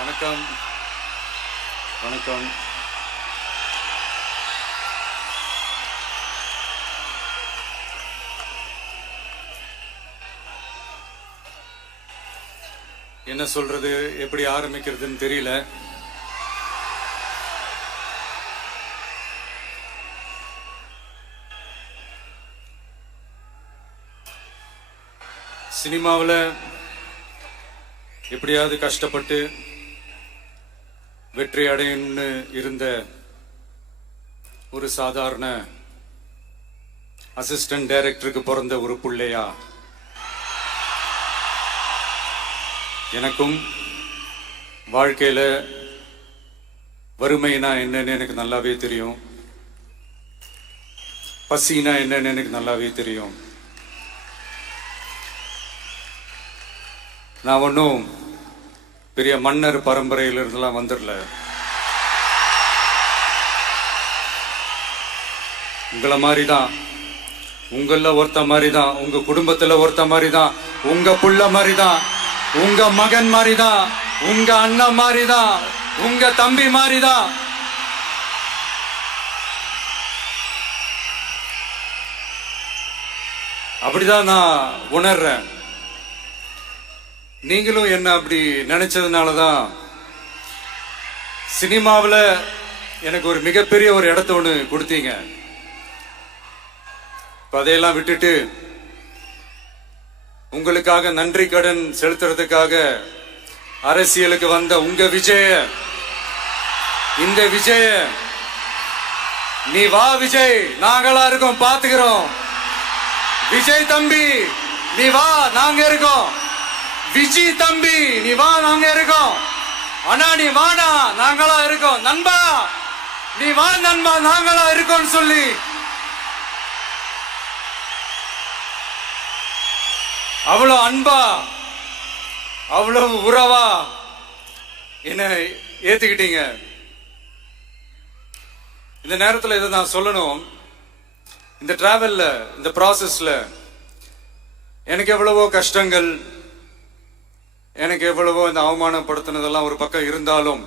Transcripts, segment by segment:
வணக்கம் வணக்கம். என்ன சொல்றது, எப்படி ஆரம்பிக்கிறதுன்னு தெரியல. சினிமாவில் எப்படியாவது கஷ்டப்பட்டு வெற்றி அடையணும்னு இருந்த ஒரு சாதாரண அசிஸ்டன்ட் டைரக்டருக்கு பிறந்த ஒரு பிள்ளையா எனக்கும் வாழ்க்கையில வறுமைனா என்னன்னு எனக்கு நல்லாவே தெரியும், பசினா என்னன்னு எனக்கு நல்லாவே தெரியும். நான் ஒன்றும் பெரிய மன்னர் பரம்பரையிலிருந்துலாம் வந்துடல. உங்களை மாதிரி தான், உங்கள ஒருத்த மாதிரி தான், உங்க குடும்பத்துல ஒருத்த மாதிரி தான், உங்க புள்ள மாதிரி தான், உங்க மகன் மாதிரி தான், உங்க அண்ணன் மாதிரி தான், உங்க தம்பி மாதிரி தான். அப்படிதான் நான் உணர்றேன். நீங்களும் என்ன அப்படி நினைச்சதுனாலதான் சினிமாவில் எனக்கு ஒரு மிகப்பெரிய ஒரு இடத்த ஒன்று கொடுத்தீங்க. அதையெல்லாம் விட்டுட்டு உங்களுக்காக நன்றி கடன் செலுத்துறதுக்காக அரசியலுக்கு வந்த உங்க விஜய, இந்த விஜய, நீ வா விஜய், நாங்களா இருக்கோம், பாத்துக்கிறோம். விஜய் தம்பி நீ வா, நாங்க இருக்கோம். விஜய் தம்பி நீ வா, நாங்க இருக்கோம். அண்ணா நீ வாடா, நாங்களா இருக்கோம். நண்பா நீ வா நண்பா, நாங்களா இருக்கோம் சொல்லி அவ்வளவு அன்பா, அவ்வளவு உறவா என்ன ஏத்துக்கிட்டீங்க. இந்த நேரத்தில் இதை நான் சொல்லணும். இந்த டிராவல்ல, இந்த ப்ராசஸ்ல எனக்கு எவ்வளவோ கஷ்டங்கள், எனக்கு எவ்வளவோ இந்த அவமானப்படுத்தினதெல்லாம் ஒரு பக்கம் இருந்தாலும்,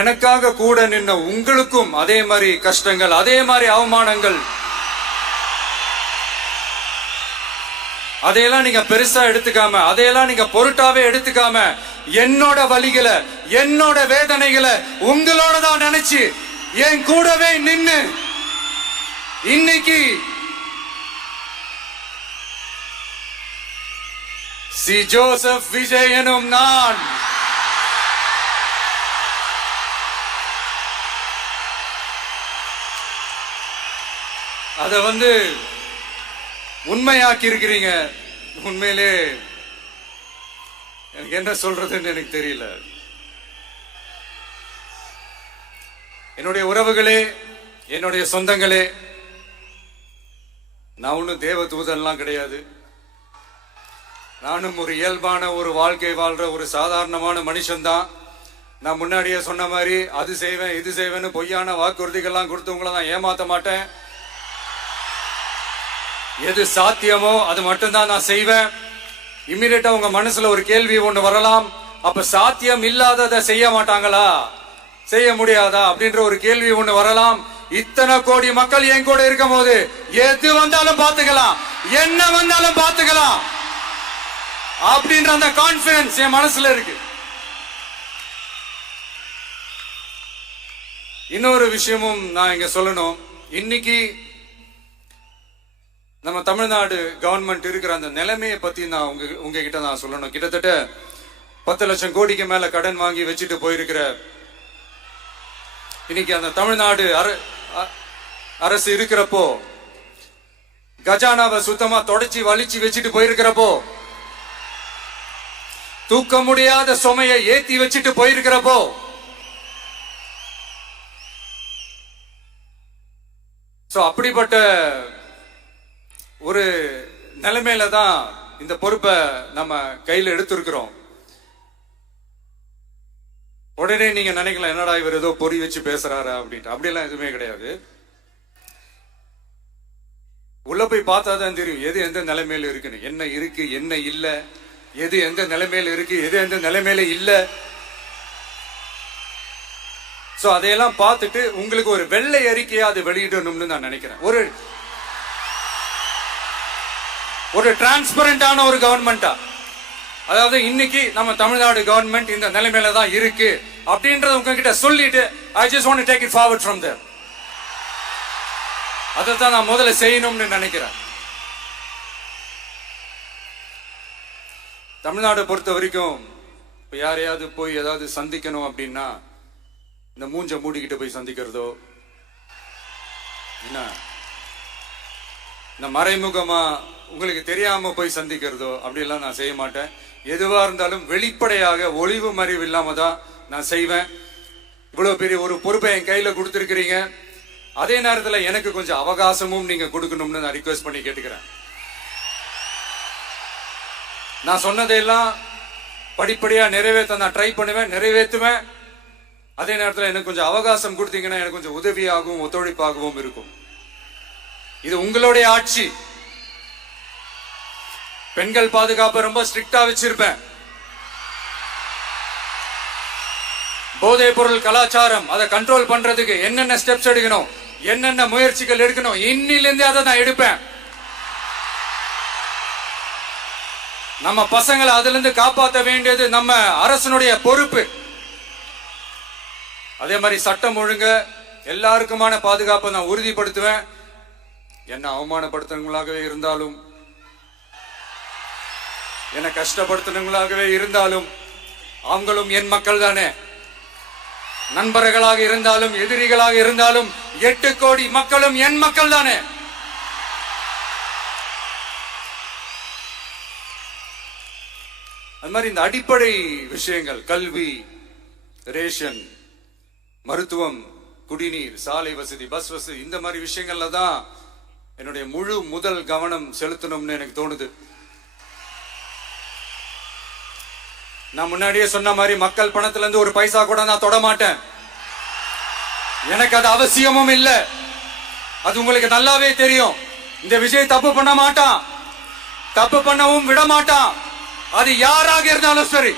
எனக்காக கூட நின்ன உங்களுக்கும் அதே மாதிரி கஷ்டங்கள், அதே மாதிரி அவமானங்கள், அதையெல்லாம் நீங்க பெருசா எடுத்துக்காம, அதையெல்லாம் நீங்க பொருட்டாவே எடுத்துக்காம, என்னோட வலிகளை, என்னோட வேதனைகளை உங்களோட தான் நினைச்சு என் கூடவே நின்னு இன்னைக்கு சி ஜோசப் விஜய் எனும் நான் அத உண்மையாக்கி இருக்கிறீங்க. உண்மையிலே எனக்கு என்ன சொல்றதுன்னு எனக்கு தெரியல. என்னுடைய உறவுகளே, என்னுடைய சொந்தங்களே, நான் ஒன்றும் தேவ தூதன்லாம் கிடையாது. நானும் ஒரு இயல்பான ஒரு வாழ்க்கை வாழ்ற ஒரு சாதாரணமான மனுஷன்தான். நான் முன்னாடியே சொன்ன மாதிரி அது செய்வேன் இது செய்வேன்னு பொய்யான வாக்குறுதிகள்லாம் கொடுத்தவங்கள நான் ஏமாத்த மாட்டேன். எது சாத்தியமோ அது மட்டும்தான் நான் செய்வேன். இம்மிடியட்டா உங்க மனசுல ஒரு கேள்வி ஒண்ணு வரலாம், அப்ப சாத்தியம் இல்லாததை செய்ய மாட்டாங்களா, செய்ய முடியாதா அப்படின்ற ஒரு கேள்வி ஒண்ணு வரலாம். இத்தனை கோடி மக்கள் என் கூட இருக்கும் போது எது வந்தாலும் பாத்துக்கலாம், என்ன வந்தாலும் பாத்துக்கலாம் அப்படின்ற அந்த கான்பிடன்ஸ் என் மனசுல இருக்கு. இன்னொரு விஷயமும் நான் இங்க சொல்லணும். இன்னைக்கு நம்ம தமிழ்நாடு கவர்மெண்ட் இருக்கிற அந்த நிலைமையை பத்தி நான் உங்ககிட்ட நான் சொல்லணும். கிட்டத்தட்ட 10 லட்சம் கோடிக்கு மேல கடன் வாங்கி வச்சுட்டு போயிருக்கிற இன்னைக்கு அந்த தமிழ்நாடு அரசு இருக்கிறப்போ, கஜானாவை சுத்தமா தொடச்சி வலிச்சு வச்சுட்டு போயிருக்கிறப்போ, தூக்க முடியாத சுமையை ஏத்தி வச்சுட்டு போயிருக்கிறப்போ, அப்படிப்பட்ட ஒரு நிலைமையில தான் இந்த பொறுப்பை நம்ம கையில் எடுத்திருக்கிறோம். உடனே நீங்க நினைக்கலாம், என்னடா இவர் ஏதோ பொறி வச்சு பேசுறாரா அப்படின்ட்டு. அப்படியெல்லாம் எதுவுமே கிடையாது. உள்ள போய் பார்த்தா தான் தெரியும் எது எந்த நிலைமையில இருக்குன்னு, என்ன இருக்கு என்ன இல்ல, எது எந்த நிலைமையில இருக்கு எது எந்த நிலைமையில இல்ல. சோ அதையெல்லாம் பார்த்துட்டு உங்களுக்கு ஒரு வெள்ளை அறிக்கையா அது வெளியிடணும்னு நான் நினைக்கிறேன். ஒரு டிரான்ஸ்பரண்டான ஒரு கவர்மெண்டா, அதாவது இன்னைக்கு நம்ம தமிழ்நாடு கவர்மெண்ட் இந்த நிலைமையில தான் இருக்கு அப்படின்றத உங்ககிட்ட சொல்லிட்டு I just want to take it forward from there. அதை தான் நான் முதல்ல செய்யணும்னு நினைக்கிறேன். தமிழ்நாடு பொறுத்த வரைக்கும் இப்ப யாரையாவது போய் ஏதாவது சந்திக்கணும் அப்படின்னா இந்த மூஞ்ச மூடிக்கிட்டு போய் சந்திக்கிறதோ, என்ன இந்த மறைமுகமா உங்களுக்கு தெரியாம போய் சந்திக்கிறதோ அப்படிலாம் நான் செய்ய மாட்டேன். எதுவா இருந்தாலும் வெளிப்படையாக ஒளிவு மறைவு இல்லாம தான் நான் செய்வேன். இவ்வளவு பெரிய ஒரு பொறுப்பை என் கையில கொடுத்திருக்கிறீங்க. அதே நேரத்தில் எனக்கு கொஞ்சம் அவகாசமும் நீங்க கொடுக்கணும்னு நான் ரிக்வெஸ்ட் பண்ணி கேட்டுக்கிறேன். நான் சொன்னதையெல்லாம் படிப்படியா நிறைவேற்ற நான் ட்ரை பண்ணுவேன், நிறைவேற்றுவேன். அதே நேரத்தில் எனக்கு கொஞ்சம் அவகாசம் கொடுத்தீங்கன்னா எனக்கு கொஞ்சம் உதவியாகவும் ஒத்துழைப்பாகவும் இருக்கும். இது உங்களுடைய ஆட்சி. பெண்கள் பாதுகாப்பை ரொம்ப ஸ்ட்ரிக்டா வச்சிருப்பேன். போதைப் பொருள் கலாச்சாரம் அதை கண்ட்ரோல் பண்றதுக்கு என்னென்ன ஸ்டெப்ஸ் எடுக்கணும், என்னென்ன முயற்சிகள் எடுக்கணும், இன்னிலிருந்து அதை நான் எடுப்பேன். நம்ம பசங்களை அதுல இருந்து காப்பாற்ற வேண்டியது நம்ம அரசனுடைய பொறுப்பு. அதே மாதிரி சட்டம் ஒழுங்கு எல்லாருக்குமான பாதுகாப்பை நான் உறுதிப்படுத்துவேன். என்ன அவமானப்படுத்துறவங்களாகவே இருந்தாலும், என்ன கஷ்டப்படுத்துறவங்களாகவே இருந்தாலும் அவங்களும் என் மக்கள் தானே. நண்பர்களாக இருந்தாலும் எதிரிகளாக இருந்தாலும் 8 கோடி மக்களும் என் மக்கள் தானே. அது மாதிரி இந்த அடிப்படை விஷயங்கள், கல்வி, ரேஷன், மருத்துவம், குடிநீர், சாலை வசதி, பஸ் வசதி, இந்த மாதிரி விஷயங்கள்ல தான் என்னுடைய முதல் கவனம் செலுத்தணும்னு எனக்கு தோணுது. நான் முன்னாடியே சொன்ன மாதிரி மக்கள் பணத்துல இருந்து ஒரு பைசா கூட நான் தொட மாட்டேன். எனக்கு அது அவசியமும் இல்லை. அது உங்களுக்கு நல்லாவே தெரியும். இந்த விஜய் தப்பு பண்ண மாட்டான், தப்பு பண்ணவும் விட மாட்டான். அது யாராக இருந்தாலும் சரி,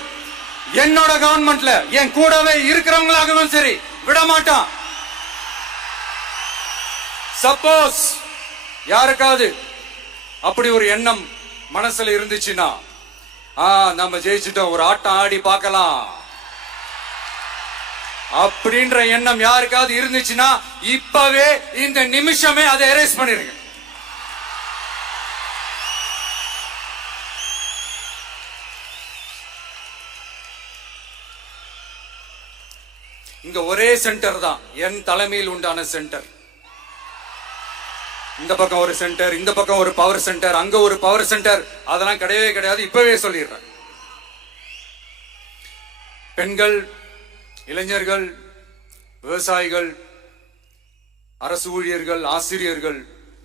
என்னோட கவர்மெண்ட்ல என் கூடவே இருக்கிறவங்களாகவும் சரி விட மாட்டான். சப்போஸ் யாருக்காவது அப்படி ஒரு எண்ணம் மனசுல இருந்துச்சுன்னா, நம்ம ஜெயிச்சுட்டோம், ஒரு ஆட்டம் ஆடி பார்க்கலாம் அப்படின்ற எண்ணம் யாருக்காவது இருந்துச்சுன்னா இப்பவே இந்த நிமிஷமே அதை எரேஸ் பண்ணிருங்க. இங்க ஒரே சென்டர் தான், என் தலைமையில் உண்டான சென்டர். இந்த பக்கம் ஒரு சென்டர், இந்த பக்கம் ஒரு பவர் சென்டர், அங்க ஒரு பவர் சென்டர், அதெல்லாம் கிடையவே கிடையாது. இப்பவே சொல்லிடுறேன். பெண்கள், இளைஞர்கள், விவசாயிகள், அரசு ஊழியர்கள், ஆசிரியர்கள்,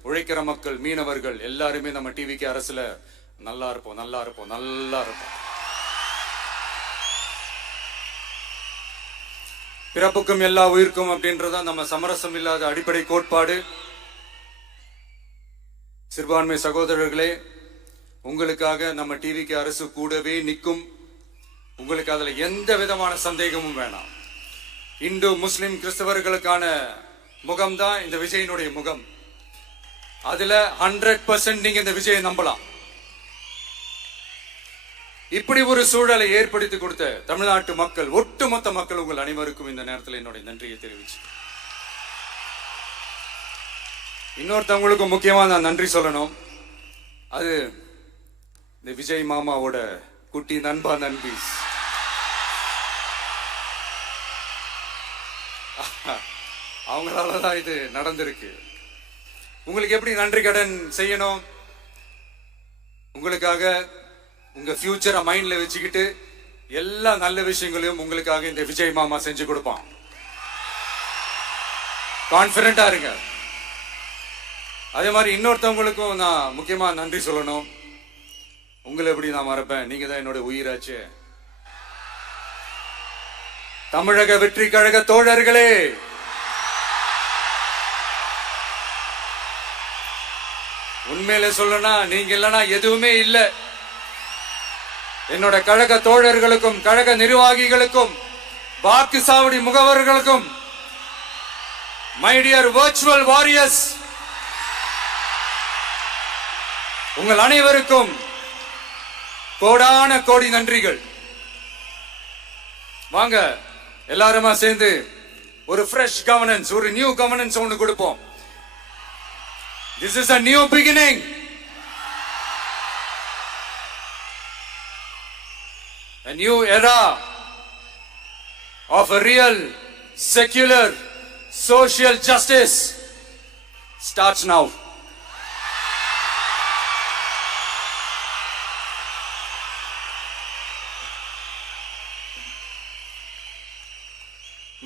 உழைக்கிற மக்கள், மீனவர்கள் எல்லாருமே நம்ம டிவிக்கு அரசுல நல்லா இருப்போம், நல்லா இருப்போம், நல்லா இருப்போம். பிறப்புக்கும் எல்லா உயிர்க்கும் அப்படின்றதான் நம்ம சமரசம் இல்லாத அடிப்படை கோட்பாடு. சிறுபான்மை சகோதரர்களே, உங்களுக்காக நம்ம டிவிக்கு அரசு கூடவே நிற்கும். உங்களுக்கு அதுல எந்த விதமான சந்தேகமும் வேணாம். இந்து, முஸ்லிம், கிறிஸ்தவர்களுக்கான முகம்தான் இந்த விஜயனுடைய முகம். அதுல 100% நீங்க இந்த விஜயை நம்பலாம். இப்படி ஒரு சூழலை ஏற்படுத்தி கொடுத்த தமிழ்நாட்டு மக்கள், ஒட்டுமொத்த மக்கள், உங்கள் அனைவருக்கும் இந்த நேரத்தில் என்னுடைய நன்றியை தெரிவிச்சு, இன்னொருத்தவங்களுக்கு முக்கியமா நான் நன்றி சொல்லணும். அது இந்த விஜய் மாமாவோட குட்டி நண்பா, நண்பி. அவங்களாலதான் இது நடந்திருக்கு. உங்களுக்கு எப்படி நன்றி கடன் செய்யணும்? உங்களுக்காக உங்க ஃபியூச்சரை மைண்ட்ல வச்சுக்கிட்டு எல்லா நல்ல விஷயங்களையும் உங்களுக்காக இந்த விஜய் மாமா செஞ்சு கொடுப்பான். கான்பிடண்டா இருங்க. அதே மாதிரி இன்னொருத்தவங்களுக்கும் நான் முக்கியமா நன்றி சொல்லணும். உங்களை எப்படி நான் மறப்பேன்? நீங்க தான் என்னோட உயிராச்சு. தமிழக வெற்றி கழக தோழர்களே, உண்மையில சொல்லனா நீங்க இல்லனா எதுவுமே இல்லை. என்னோட கழக தோழர்களுக்கும், கழக நிர்வாகிகளுக்கும், வாக்கு சாவடி முகவர்களுக்கும் மை டியர் வர்ச்சுவல் வாரியர்ஸ், உங்கள் அனைவருக்கும் கோடான கோடி நன்றிகள். வாங்க எல்லாருமா சேர்ந்து ஒரு ஃப்ரெஷ் கவர்னன்ஸ், ஒரு நியூ கவர்னன்ஸ் ஒன்று கொடுப்போம். This is a new beginning. A new era of a real, secular, social justice starts now.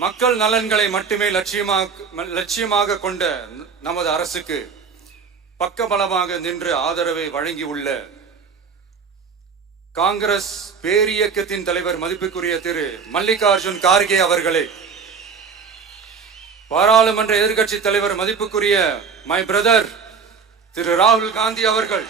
மக்கள் நலன்களை மட்டுமே லட்சியமாக கொண்ட நமது அரசுக்கு பக்கபலமாக நின்று ஆதரவை வழங்கியுள்ள காங்கிரஸ் பேரியக்கத்தின் தலைவர் மதிப்புக்குரிய திரு மல்லிகார்ஜுன் கார்கே அவர்களே, பாராளுமன்ற எதிர்க்கட்சி தலைவர் மதிப்புக்குரிய மை பிரதர் திரு ராகுல் காந்தி அவர்கள்,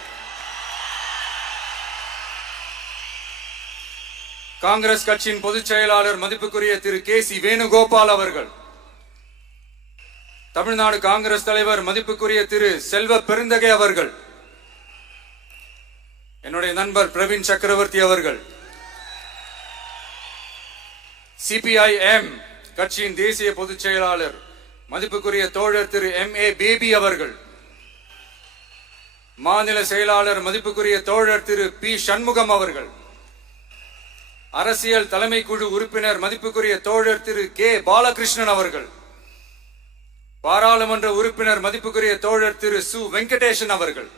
காங்கிரஸ் கட்சியின் பொதுச் செயலாளர் மதிப்புக்குரிய திரு கே.சி. வேணுகோபால் அவர்கள், தமிழ்நாடு காங்கிரஸ் தலைவர் மதிப்புக்குரிய திரு செல்வ பெருந்தகை அவர்கள், என்னுடைய நண்பர் பிரவீன் சக்கரவர்த்தி அவர்கள், சிபிஐஎம் கட்சியின் தேசிய பொதுச் செயலாளர் மதிப்புக்குரிய தோழர் திரு M.A. பேபி அவர்கள், மாநில செயலாளர் மதிப்புக்குரிய தோழர் திரு பி. சண்முகம் அவர்கள், அரசியல் தலைமை குழு உறுப்பினர் மதிப்புக்குரிய தோழர் திரு கே. பாலகிருஷ்ணன் அவர்கள், பாராளுமன்ற உறுப்பினர் மதிப்புக்குரிய தோழர் திரு சு. வெங்கடேசன் அவர்கள்,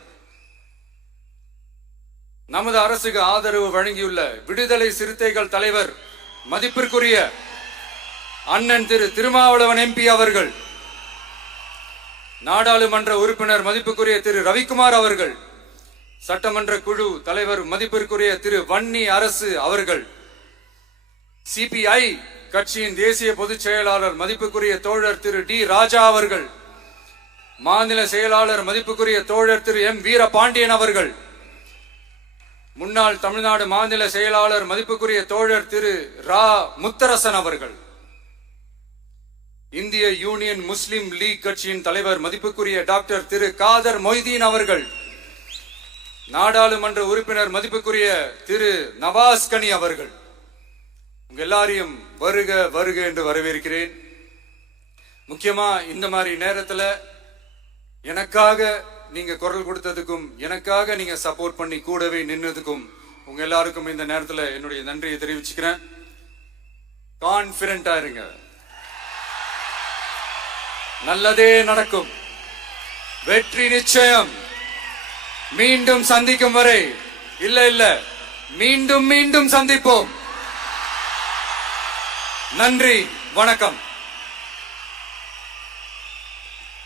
நமது அரசுக்கு ஆதரவு வழங்கியுள்ள விடுதலை சிறுத்தைகள் தலைவர் மதிப்பிற்குரிய அண்ணன் திரு திருமாவளவன் MP அவர்கள், நாடாளுமன்ற உறுப்பினர் மதிப்புக்குரிய திரு ரவிக்குமார் அவர்கள், சட்டமன்ற குழு தலைவர் மதிப்பிற்குரிய திரு வன்னி அரசு அவர்கள், சிபிஐ கட்சியின் தேசிய பொதுச் செயலாளர் மதிப்புக்குரிய தோழர் திரு டி. ராஜா அவர்கள், மாநில செயலாளர் மதிப்புக்குரிய தோழர் திரு M. வீரபாண்டியன் அவர்கள், முன்னாள் தமிழ்நாடு மாநில செயலாளர் மதிப்புக்குரிய தோழர் திரு ரா. முத்தரசன் அவர்கள், இந்திய யூனியன் முஸ்லிம் லீக் கட்சியின் தலைவர் மதிப்புக்குரிய டாக்டர் திரு காதர் மொய்தீன் அவர்கள், நாடாளுமன்ற உறுப்பினர் மதிப்புக்குரிய திரு நவாஸ் கனி அவர்கள், உங்க எல்லாரையும் வருக வருக என்று வரவேற்கிறேன். முக்கியமா இந்த மாதிரி நேரத்துல எனக்காக நீங்க குரல் கொடுத்ததுக்கும், எனக்காக நீங்க சப்போர்ட் பண்ணி கூடவே நின்னதுக்கும் உங்க எல்லாருக்கும் இந்த நேரத்துல என்னுடைய நன்றியை தெரிவிச்சுக்கிறேன். கான்பிடென்டா இருங்க, நல்லதே நடக்கும், வெற்றி நிச்சயம். மீண்டும் சந்திக்கும் வரை, இல்ல மீண்டும் மீண்டும் சந்திப்போம். நன்றி, வணக்கம்.